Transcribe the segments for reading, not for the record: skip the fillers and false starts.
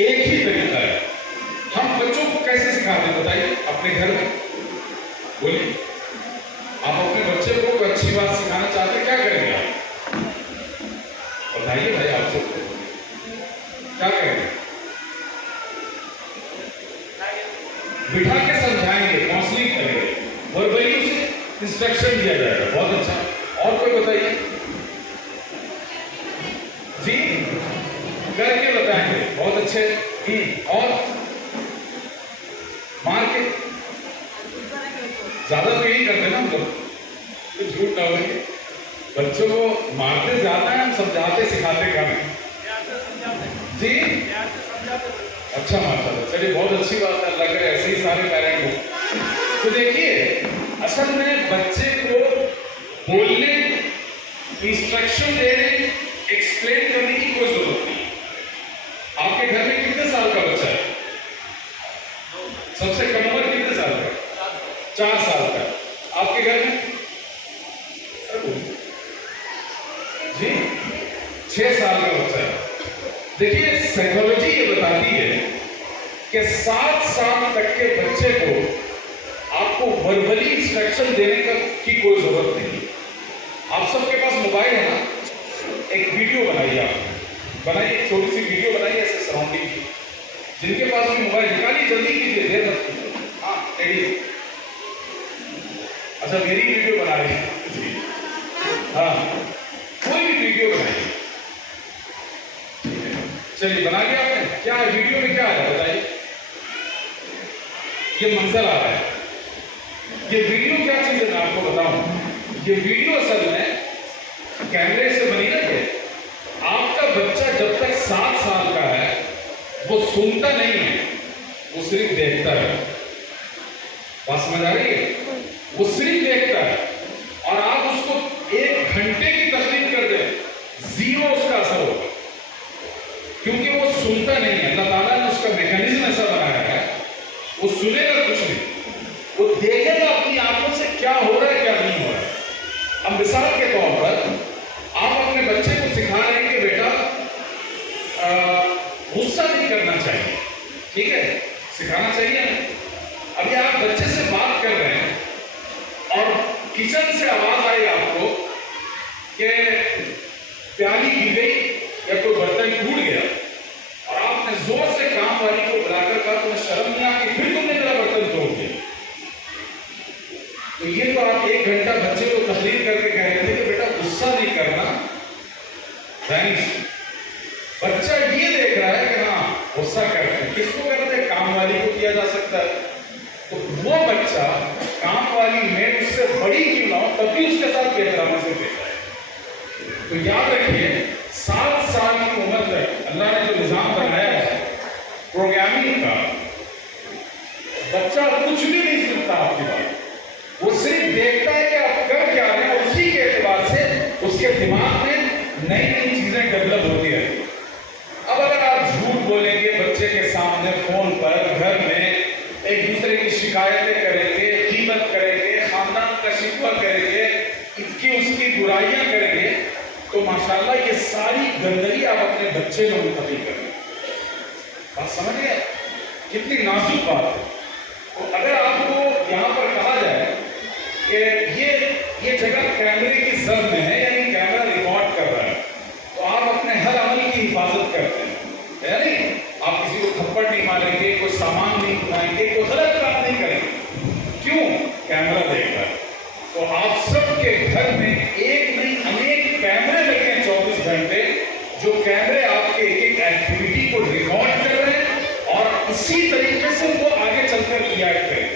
ایک ہی طریقہ ہے. ہم بچوں کو کیسے سکھاتے ہیں بتائیے اپنے گھر میں؟ بولیے. آپ اپنے بچے کو کوئی اچھی بات سکھانا چاہتے ہیں، کیا کریں گے آپ؟ بتائیے بھائی، آپ سے کیا کریں گے؟ بٹھا کے سمجھائیں گے، کاؤنسلنگ کریں گے، وربلی اسے انسٹرکشن دیا جائے گا. بہت اچھا. اور کوئی بتائیے جی، کر کے بتائیں گے. بہت اچھے. اور مار کے زیادہ تو یہی کرتے ہیں نا ہم لوگ، تو جھوٹ نہ ہوئے. بچوں کو مارتے زیادہ ہیں، ہم سمجھاتے سکھاتے کم ہیں. جی اچھا، ماشاء اللہ. چلیے بہت اچھی بات ہے. اللہ کرے ایسے ہی سارے پیرنٹ ہوں. تو دیکھیے، اصل میں بچے کو بولنے، انسٹرکشن دینے، ایکسپلین کرنے کی کوئی ضرورت نہیں. آپ کے گھر میں کتنے سال کا بچہ ہے؟ سب سے کم عمر کتنے سال کا؟ 4 سال کا. آپ کے گھر میں جی 6 سال کا بچہ ہے. دیکھیے، سائیکالوجی یہ بتاتی ہے کہ 7 سال تک کے بچے کو آپ کو وربلی انسٹرکشن دینے کی کوئی ضرورت نہیں. آپ سب کے پاس موبائل ہے نا؟ ایک ویڈیو بنائیے. آپ بنائیے، ایک چھوٹی سی ویڈیو بنائیے ایسے سراؤنڈنگ کی. جن کے پاس بھی موبائل نکالیے، جلدی کیجیے، دیر مت کیجیے. ہاں ریڈی. اچھا، میری ویڈیو بنا رہی ہے. ہاں، کوئی بھی ویڈیو بنائیے. چلیے، بنا لیا آپ نے. کیا ہے ویڈیو میں؟ کیا ہے بتائیے. یہ منظر آ رہا ہے. یہ ویڈیو کیا چیز ہے میں آپ کو بتاؤں. یہ ویڈیو اصل میں کیمرے سے بنی نا. کہ آپ کا بچہ جب تک 7 سال کا ہے وہ سنتا نہیں ہے، وہ صرف دیکھتا ہے. بات سمجھ آ رہی ہے؟ وہ صرف دیکھتا ہے. اور آپ اس کو 1 گھنٹے کی تقریر کر دیں، 0 اس کا اثر ہوگا، کیونکہ وہ سنتا نہیں ہے. اللہ تعالیٰ نے اس کا میکینزم ایسا بنایا ہے، وہ سنے گا کچھ نہیں، وہ دیکھے گا اپنی آنکھوں سے کیا ہو رہا ہے کیا نہیں ہو رہا ہے. اب مثال کے طور پر آپ اپنے بچے کو سکھا رہے ہیں کہ بیٹا غصہ نہیں کرنا چاہیے. ٹھیک ہے، سکھانا چاہیے. ابھی آپ بچے سے بات کر رہے ہیں اور کچن سے آواز آئی آپ کو کہ پیالی گر گئی یا کوئی برتن ٹوٹ گیا، اور آپ نے زور سے کام والی کو بلا کر کہا تمہیں شرم نہیں آتی، پھر تم نے میرا برتن توڑ دیا. تو یہ تو آپ 1 گھنٹہ بچے کو تقریر کر کے کہہ رہے تھے کہ بیٹا غصہ نہیں کرنا. بچہ یہ دیکھ رہا ہے کہ ہاں غصہ کرتے ہیں. کس کو کرتے ہیں؟ کام والی کو کیا جا سکتا ہے. تو وہ بچہ کام والی میں اس سے بڑی کیوں نہ ہو تب بھی اس کے ساتھ بے احترامی سے دیکھا ہے. تو یاد رکھیے، 7 سال کی عمر تک اللہ نے جو نظام بنایا ہے پروگرامنگ کا، بچہ کچھ بھی نہیں سنتا آپ کی بات، وہ صرف دیکھتا ہے کہ آپ کر کیا رہے ہیں، اور اسی کے اعتبار سے اس کے دماغ میں نئی نئی چیزیں ڈیولپ ہوتی ہیں. اب اگر آپ جھوٹ بولیں گے بچے کے سامنے، فون پر، گھر میں ایک دوسرے کی شکایتیں کریں گے، غیبت کریں گے، خاندان کا شکوہ کریں گے، اس کی برائیاں کریں گے، تو ماشاءاللہ یہ ساری گندگی آپ اپنے بچے میں منتقل کریں گے. بات سمجھ گئے؟ کتنی نازک بات ہے. تو اگر آپ کو یہاں پر کہا جائے کہ یہ جگہ کیمرے کی زد میں ہے، یعنی کیمرہ ریکارڈ کر رہا ہے، تو آپ اپنے ہر عمل کی حفاظت کرتے ہیں. یعنی آپ کسی کو تھپڑ نہیں ماریں گے، کوئی سامان نہیں اٹھائیں گے، کوئی غلط کام نہیں کریں گے. کیوں؟ کیمرہ دیکھ رہا ہے. تو آپ سب کے گھر میں ایک نہیں انیک کیمرے لگے ہیں 24 گھنٹے، جو کیمرے آپ کے ایک ایک ایکٹیویٹی کو ریکارڈ کر رہے ہیں اور اسی طریقے سے وہ آگے چل کر ریئیکٹ کریں.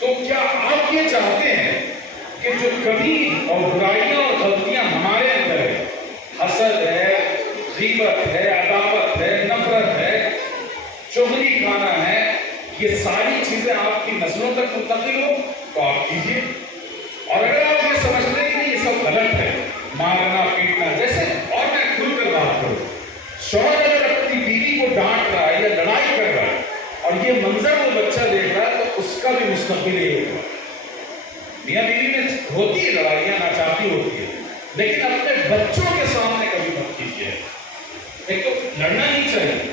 تو کیا آپ یہ چاہتے ہیں کہ جو کمی اور برائیاں اور غلطیاں ہمارے اندر ہے، حسد ہے، غیبت ہے، عداوت ہے، نفرت ہے، چغلی کھانا ہے، یہ ساری چیزیں آپ کی نسلوں تک منتقل ہو تو آپ کیجیے. اور اگر آپ یہ سمجھتے ہیں کہ یہ سب غلط ہے، مارنا پیٹنا جیسے، اور میں کھل کر بات کروں، شوہر اگر اپنی بیوی کو ڈانٹ رہا ہے یا لڑائی کر رہا ہے اور یہ منظر وہ بچہ دیکھ رہا ہے، تو اس کا بھی مستقبل یہ ہوگا. میاں بیوی میں ہوتی ہے لڑائیاں، ناچاپی ہوتی ہے، لیکن اپنے بچوں کے سامنے کبھی مت کیجیے. ایک تو لڑنا نہیں چاہیے،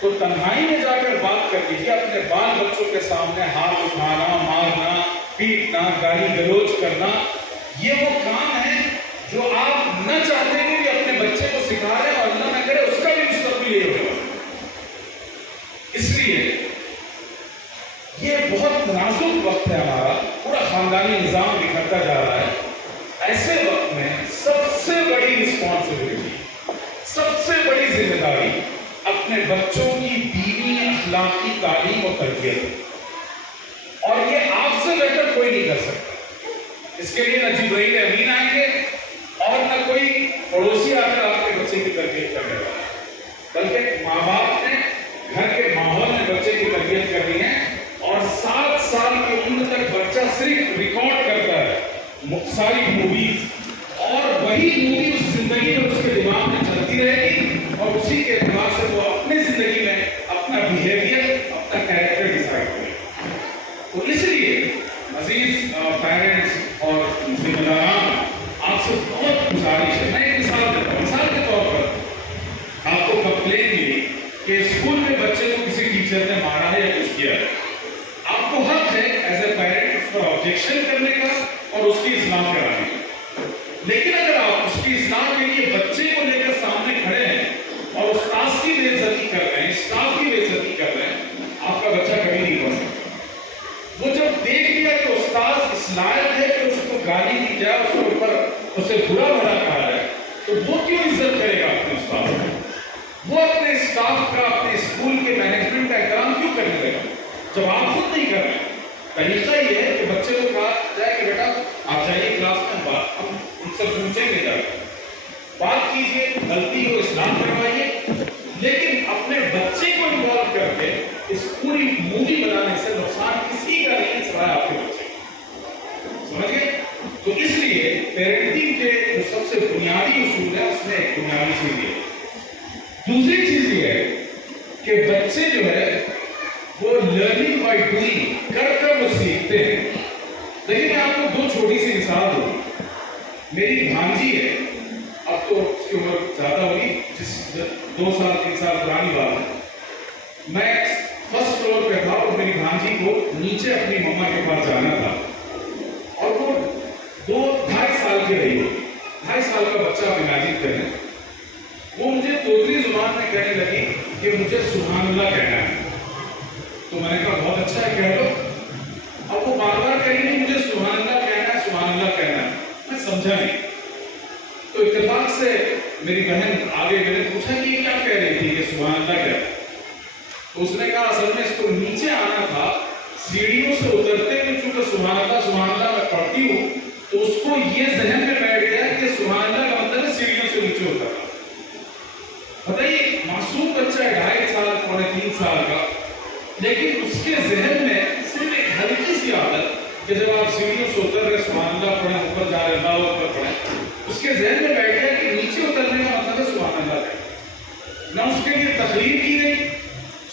تو تنہائی میں جا کر بات کر لیجیے. اپنے بال بچوں کے سامنے ہاتھ اٹھانا, مارنا, پیٹنا, گالی گلوچ کرنا, یہ وہ کام ہے جو آپ نہ چاہتے ہوئے بھی اپنے بچے کو سکھا رہے ہیں, اور اللہ نہ کرے اس کا بھی مستقبل یہ ہوگا. اس لیے یہ بہت نازک وقت ہے ہمارا, پورا خاندانی نظام بکھرتا جا رہا ہے. ایسے وقت میں سب سے بڑی رسپانسبلٹی, سب سے بڑی ذمہ داری اپنے بچوں کی دینی اخلاقی تعلیم و تربیت ہے, اور یہ آپ سے بہتر کوئی نہیں کر سکتا. اس کے لیے نہ جبرائیل امین آئیں گے اور نہ کوئی پڑوسی آ کر آپ کے بچے کی تربیت کرنے والا, بلکہ ماں باپ نے گھر کے ماحول میں بچے کی تربیت کرنی ہے. اور 7 سال کی عمر تک بچہ صرف ریکارڈ کرتا ہے ساری موویز, اور وہی مووی اس زندگی میں اس کے دماغ میں چلتی رہے گی, اور اسی کے اعتبار سے وہ اپنے زندگی میں اپنا بیہیویئر, اپنا کیریکٹر ڈیسائیڈ کرے. تو اس لیے عزیز پیرنٹس اور ذمہ داران, آپ سے بہت گزارش ہے. میں ایک مثال دیتا ہوں. مثال کے طور پر آپ کو کمپلین ملی کہ اسکول میں بچے کو کسی ٹیچر نے مارا ہے یا کچھ کیا ہے, آپ کو حق ہے ایز اے پیرنٹ اس پر آبجیکشن کرنے کا اور اس کی اصلاح کرانے کا. لیکن اگر آپ اس کی اصلاح کے لیے بچے کو لے کر سامنے کھڑے ہیں اور استاذ کی بے عزتی کر رہے ہیں, اسٹاف کی بے عزتی کر رہے ہیں, آپ کا بچہ کبھی نہیں پڑھ سکتا. وہ جب دیکھ لیا کہ استاذ اس لائق ہے کہ اس کو گالی دی جائے, اس کے اوپر اسے برا بھلا کہا جائے, تو وہ کیوں عزت کرے گا اپنے استاذ کو؟ وہ اپنے اسٹاف کا, اپنے اسکول کے مینجمنٹ کا احترام کیوں کرنے لگا جب آپ خود نہیں کر رہے ہیں؟ طریقہ یہ ہے کہ بچے کو کہا جائے کہ بیٹا آپ جائیے کلاس میں, ہم ان سے پوچھیں گے, جا کے بات کیجیے, غلطی کو اصلاح کروائیے, لیکن اپنے بچے کو انوالو کر کے اس پوری مووی بنانے سے نقصان کسی کا نہیں ہے سوائے آپ کے بچے. سمجھ گئے؟ تو اس لیے پیرنٹنگ کے جو سب سے بنیادی اصول ہے اس میں ایک بنیادی چیز یہ ہے. دوسری چیز یہ ہے کہ بچے جو ہے وہ لرننگ بائی ڈوئنگ, کر کر وہ سیکھتے ہیں. لیکن میں آپ کو 2 چھوٹی سی مثال دوں. میری بھانجی ہے, اب تو اس کی عمر زیادہ ہوگی, 2 سال 3 سال پرانی بات ہے. میں فرسٹ فلور پہ تھا اور میری بھانجی کو نیچے اپنی مما کے پاس جانا تھا, اور وہ 2-2.5 سال کی رہی ہوگی, 2.5 سال کا بچہ بنا جیتے ہیں. وہ مجھے توتری زبان میں کہنے لگی کہ مجھے سبحان اللہ کہنا ہے. تو میں نے کہا بہت اچھا ہے, کہہ لو. اب وہ بار بار کہیں گی مجھے سبحان اللہ کہنا ہے, سبحان اللہ کہنا ہے. میں سمجھا نہیں. تو اتفاق سے میری بہن آگے میں نے پوچھا کہ کیا کہہ رہی تھی کہ سبحان اللہ کیا ہے. تو اس نے کہا اصل میں اس کو نیچے آنا تھا, سیڑھیوں سے اترتے ہوئے چونکہ سبحان اللہ میں پڑھتی ہوں, تو اس کو یہ ذہن میں بیٹھ گیا کہ سبحان اللہ کا مطلب ہے سیڑھیوں سے نیچے اترنا. بتائیے, معصوم بچہ ہے 2.5 سال 3 سال کا, لیکن اس کے ذہن میں صرف ایک ہلکی سی عادت کہ جب آپ سیڑھیوں سے اتر رہے سبحان اللہ پڑھیں, اوپر جا رہے اللہ اکبر پڑھیں, اس کے ذہن میں بیٹھ گیا کہ نیچے اترنے کا مطلب ہے سبحان اللہ ہے. نہ اس کے لیے تقریر کی گئی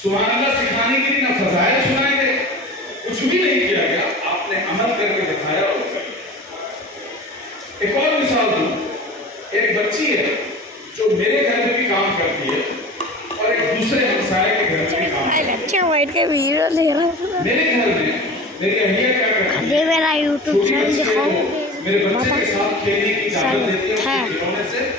سبحان اللہ سکھانے کے لیے, نہ فضائل سنائے گئے, کچھ بھی نہیں کیا گیا. آپ نے عمل کر کے دکھایا اور کر. ایک اور مثال دوں. ایک بچی ہے جو میرے گھر میں بھی کام کرتی ہے اور ایک دوسرے ہمسائے کے گھر میں بھی کام کرتی ہے. میرے گھر میں میری اہلیہ کیا کرتی ہے, میرا یوٹیوب چینل دکھاؤ, میرے بچے کے ساتھ کھیلنے کی اجازت دیتی ہے, اس کے کھلونے سے